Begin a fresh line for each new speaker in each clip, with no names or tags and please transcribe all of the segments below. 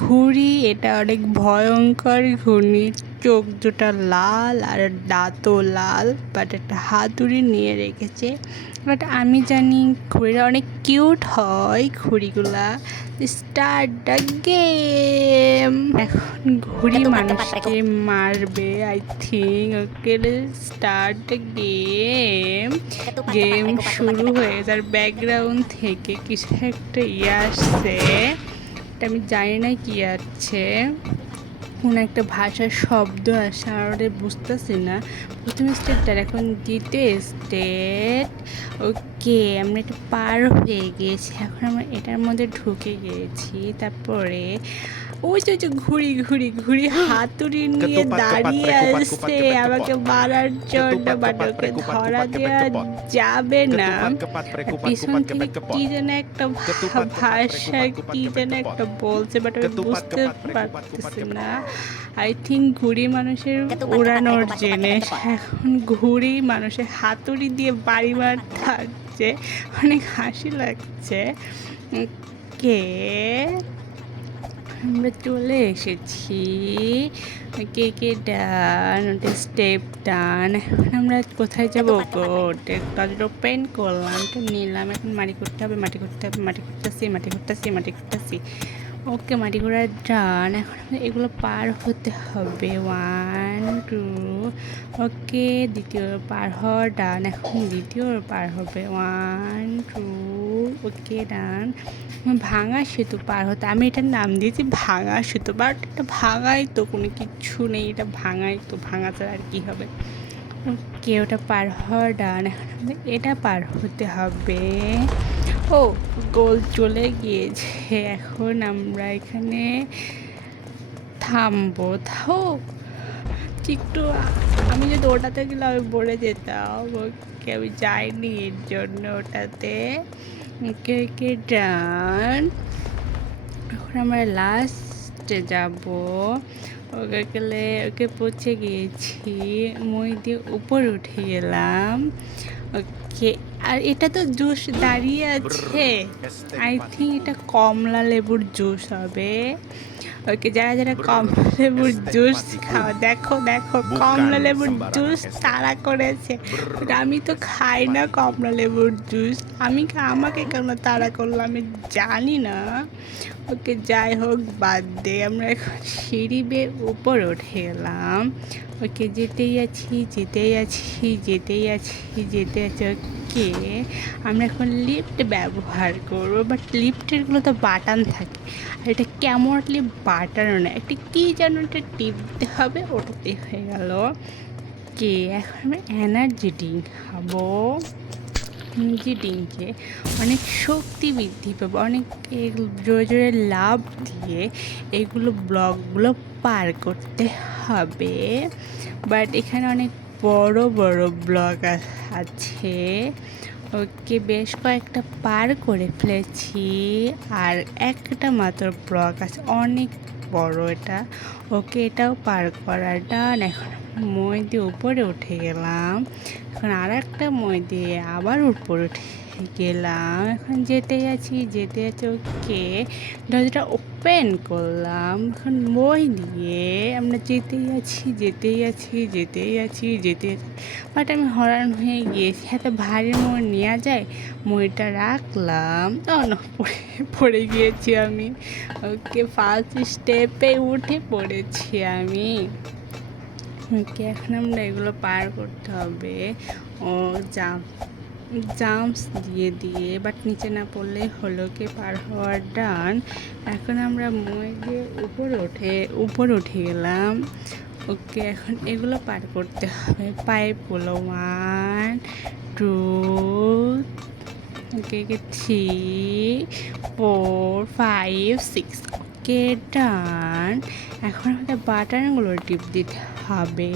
ঘুড়ি এটা অনেক ভয়ঙ্কর ঘূর্ণি। চোখ দুটা লাল আর দাঁতও লাল বাট একটা হাতুড়ি নিয়ে রেখেছে। বাট আমি জানি ঘুড়িটা অনেক কিউট হয় ঘুড়িগুলা। স্টার্ট দ্য গেম এখন ঘুড়ি মানুষকে মারবে I think okay start the game game শুরু হয়ে তার ব্যাকগ্রাউন্ড থেকে কিছু একটা ইয়ে আসছে। এটা আমি জানি না কি আছে। কোনো একটা ভাষার শব্দ আসে আর বুঝতেছি না। প্রথম স্টেপটা এখন দ্বিতীয় স্টেপ ওকে, আমরা এটা পার হয়ে গিয়েছি এখন আমরা এটার মধ্যে ঢুকে গিয়েছি তারপরে ওই যে ওই যে ঘুড়ি ঘুড়ি ঘুড়ি হাতুড়ি নিয়ে দাঁড়িয়ে আসছে আমাকে মারার জন্য বাট ওকে ধরা দেওয়া যাবে না পিছন থেকে কি যেন একটা ভাষা কি যেন একটা বলছে বাট আমি বুঝতে পারতেছি না আই থিঙ্ক ঘুড়ি মানুষের উড়ানোর
কেতুপাত, কেতুপাত,
জেনে এখন ঘুড়ি মানুষের হাতুড়ি দিয়ে বাড়ি মার থাকছে অনেক হাসি লাগছে কে আমরা চলে এসেছি। কে কে ডান? ওটা স্টেপ ডান। আমরা কোথায় যাব? ওটা ওপেন করলাম তো নিলাম। এখন মাটি করতে হবে মাটি করতে হবে মাটি করতেছি মাটি করতেছি মাটি করতেছি ওকে মাটি করার ডান। এখন এগুলো পার হতে হবে। ওয়ান টু ওকে দ্বিতীয় পার হওয়ার ডান। এখন দ্বিতীয় পার হবে। One two okay done. ভাঙা সেতু পার হতে আমি এটার নাম দিয়েছি ভাঙা সেতু বাট এটা ভাঙাই তো, কোনো কিচ্ছু নেই, এটা ভাঙাই তো, ভাঙা ছাড়া আর কী হবে? ওকে, ওটা পার হওয়ার ডান। এখন এটা পার হতে হবে। ও, গোল চলে গিয়েছে। এখন আমরা এখানে থামবো। থাও একটু আমি যদি ওটাতে গেলে আমি পড়ে যেতাম। ওকে, আমি যাইনি এর জন্য ওটাতে। ওকে ওকে ডান এখন আমরা লাস্টে যাব। ওকে গেলে ওকে পৌঁছে গিয়েছি। মই দিয়ে উপর উঠে গেলাম। ওকে আর এটা তো জুস দাঁড়িয়ে আছে। আই থিঙ্ক এটা কমলা লেবুর জুস হবে। ওকে যারা যারা কমলা লেবুর জুস খাওয়া দেখো দেখো কমলা লেবুর জুস তারা করেছে। আমি তো খাই না কমলা লেবুর জুস আমি আমাকে কেন তারা করল আমি জানি না। ওকে যাই হোক বাদ দে আমরা এখন সিঁড়ি বেয়ে উপর উঠে এলাম। ওকে যেতেই আছি যেতেই আছি যেতেই আছি যেতে আছি ওকে আমরা এখন লিফট ব্যবহার করব বাট লিফটেরগুলো তো বাটান থাকে। আর এটা কেমন লিফট বাটনও না একটা কী যেন একটা টিপতে হবে, ওটাতে হয়ে গেল। কে? এখন আমরা এনার্জি ড্রিঙ্ক খাব। এনার্জি ড্রিঙ্কে অনেক শক্তি বৃদ্ধি পাবো, অনেক জোরে জোরে লাভ দিয়ে এগুলো ব্লকগুলো পার করতে হবে। বাট এখানে অনেক বড় বড় ব্লক আছে। ওকে বেশ কয়েকটা পার করে ফেলেছি আর একটা মাত্র ব্লক আছে। অনেক বড় এটা। ওকে এটাও পার করা ডান। এখন মই দিয়ে উপরে উঠে গেলাম। এখন আর একটা মই দিয়ে আবার উপরে উঠে গেলাম। এখন যেতে আছি যেতে আছি, ওকে দরজাটা ওপেন করলাম। এখন মই নিয়ে আমরা যেতেই আছি যেতেই আছি যেতেই আছি, যেতে বাট আমি হরান হয়ে গিয়েছি। এত ভারী মই নেওয়া যায়, মইটা রাখলাম। ও পড়ে পড়ে গিয়েছি আমি। ওকে ফার্স্ট স্টেপে উঠে পড়েছি আমি। ওকে, এখন আমরা এগুলো পার করতে হবে। ও জাম্প জাম্পস দিয়ে দিয়ে বাট নিচে না পড়লে হলো কে পার হওয়ার ডান এখন আমরা মই দিয়ে উপরে উঠে উপরে উঠে গেলাম। ওকে, এখন এগুলো পার করতে হবে। Pipe পাইপগুলো one two okay three four five six okay done এখন আমাদের বাটনগুলো টিপ দিতে হবে।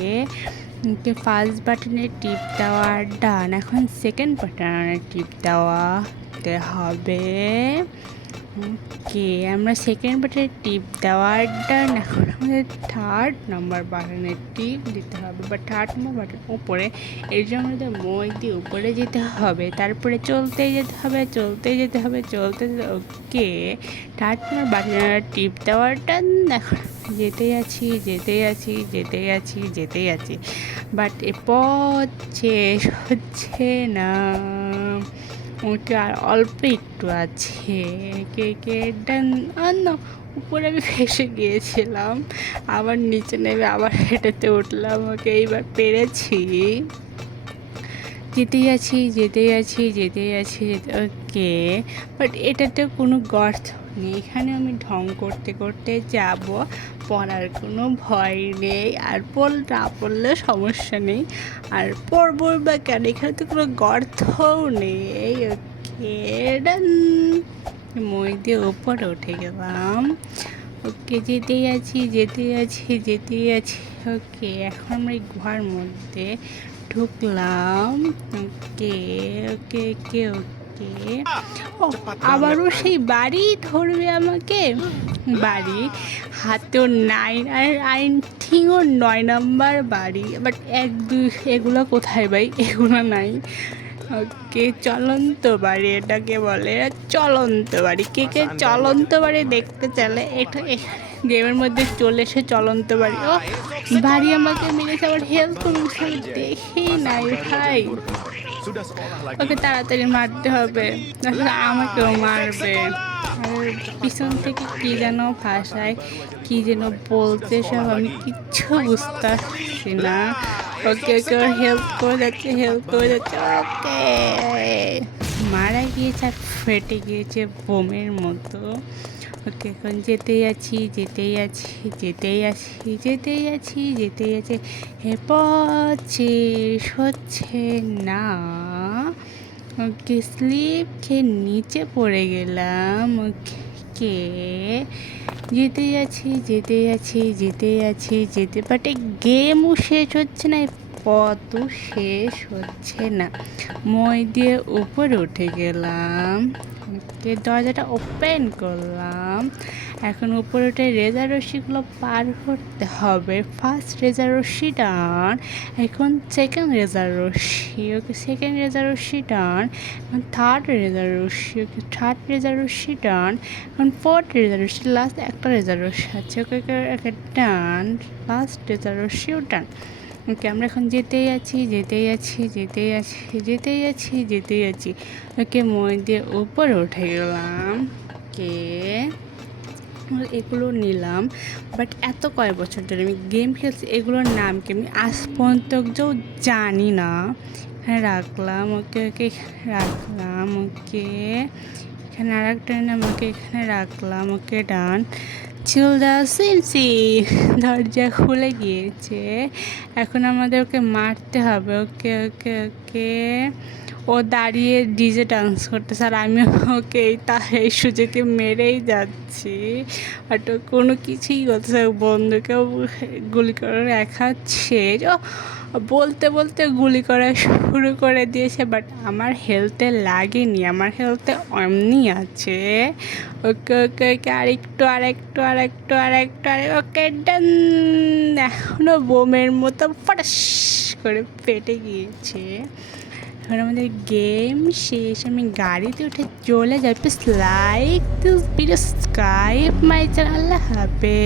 ফার্স্ট বাটনে টিপ দেওয়া ডান। এখন সেকেন্ড বাটনে টিপ দেওয়া। হবে? ওকে আমরা সেকেন্ড বাটনের টিপ দেওয়ার ডান এখন আমাদের থার্ড নাম্বার বাটনের টিপ দিতে হবে। বা থার্ড নাম্বার বাটন উপরে, এর জন্য আমাদের মই দিয়ে উপরে যেতে হবে। তারপরে চলতে যেতে হবে চলতেই যেতে হবে, চলতে ওকে থার্ড নাম্বার বাটনের টিপ দেওয়ার ডান এখন যেতেই আছি যেতেই আছি যেতেই আছি যেতেই আছি বাট এ পথ শেষ হচ্ছে না। ওকে আর অল্প একটু আছে। কে কে, ডান না, উপরে আমি ফেসে গিয়েছিলাম। আবার নিচে নেমে আবার হেঁটেতে উঠলাম। ওকে এইবার পেরেছি। যেতেই আছি যেতেই আছি যেতেই আছি, যেতে, ওকে। বাট এটাতে কোনো গর্ত নেই এখানে আমি ঢং করতে করতে যাব। পড়ার কোনো ভয় নেই। আর পড় পড়লে সমস্যা নেই। আর পড়ব বা কেন? এখানে তো কোনো গর্তও নেই। ওকে মই দিয়ে ওপরে উঠে গেলাম। ওকে, যেতেই আছি যেতেই আছি যেতেই আছি। ওকে, এখন আমরা গুহার মধ্যে ঢুকলাম। ওকে ওকে ওকে ওকে। ও, আবারও সেই বাড়ি ধরবে আমাকে? বাড়ি? হাতেও নাইন আর আইন ঠিকও নয়, নাম্বার বাড়ি। বাট এক, দুই, এগুলো কোথায় ভাই? এগুলো নাই। ওকে, চলন্ত বাড়ি এটাকে বলে। চলন্ত বাড়ি। কে কে চলন্ত বাড়ি দেখতে চলে এটা গেমের মধ্যে চলে এসে চলন্ত বাড়ি। ও, বাড়ি আমাকে মেরেছে, আবার হেল্প করুন দেখি নাই ভাই. ওকে তাড়াতাড়ি মারতে হবে। তাহলে আমাকেও মারবে। পিছন থেকে কি যেন ভাষায়, কি যেন বলতে সব আমি কিচ্ছু বুঝতে পারছি না। ওকে ওকে হেল্প করে যাচ্ছে হেল্প করে যাচ্ছে, ওকে। মারা গিয়েছে আর ফেটে গিয়েছে বোমের মতো। এখন যেতেই আছি যেতেই আছি যেতেই আছি যেতেই আছি যেতেই আছি। হে শেষ হচ্ছে না। ওকে, স্লিপ খেয়ে নিচে পড়ে গেলাম। ওকে যেতেই আছি যেতেই আছি যেতেই আছি, যেতে বাটে গেমও শেষ হচ্ছে না। পথও শেষ হচ্ছে না। মই দিয়ে উপরে উঠে গেলাম দরজাটা ওপেন করলাম। এখন উপরে উঠে রেজার রশ্মিগুলো পার করতে হবে। ফার্স্ট রেজার রশ্মি ডান এখন সেকেন্ড রেজার রশ্মি ওকে সেকেন্ড রেজার রশ্মি ডান এখন থার্ড রেজার রশ্মি ওকে থার্ড রেজার রশ্মি ডান এখন ফোর্থ রেজার রশ্মি লাস্ট একটা রেজার রশ্মি আছে। ওকে একটা ডান লাস্ট রেজার রশ্মিও ডান ওকে, আমরা এখন যেতেই আছি যেতেই আছি যেতেই আছি যেতেই আছি যেতেই আছি। ওকে, মই দিয়ে উঠে গেলাম। কে এগুলো নিলাম। বাট এত কয় বছর ধরে আমি গেম খেলছি, এগুলোর নাম কি আমি আজ পর্যন্ত কেউ জানি না। এখানে রাখলাম, ওকে ওকে, রাখলাম, ওকে। এখানে আর একটা নাম, ওকে, এখানে রাখলাম, ওকে, ডান। চিল সিলসি দরজা খুলে গিয়েছে। এখন আমাদের ওকে মারতে হবে ওকে ওকে ওকে। ও দাঁড়িয়ে ডিজে ডান্স করতেছে আর আমি ওকে এই তা এই সুযোগে মেরেই যাচ্ছি। বাট ও কোনো কিছুই করতেছে বন্ধুকেও গুলি করে রাখাচ্ছে ও বলতে বলতে গুলি করা শুরু করে দিয়েছে, বাট আমার হেলথে লাগেনি। আমার হেলথে এমনি আছে। ওকে ওকে ওকে আর একটু আর একটু আরেকটু আরেকটু আরেকটু আরেকটু আরে ওকে, ডান। এখনও বোমের মতো ফটাস করে পেটে গিয়েছে। এখন আমাদের গেম শেষ, আমি গাড়িতে উঠে চলে যাই please like this video subscribe my channel আল্লাহ হাফেজ।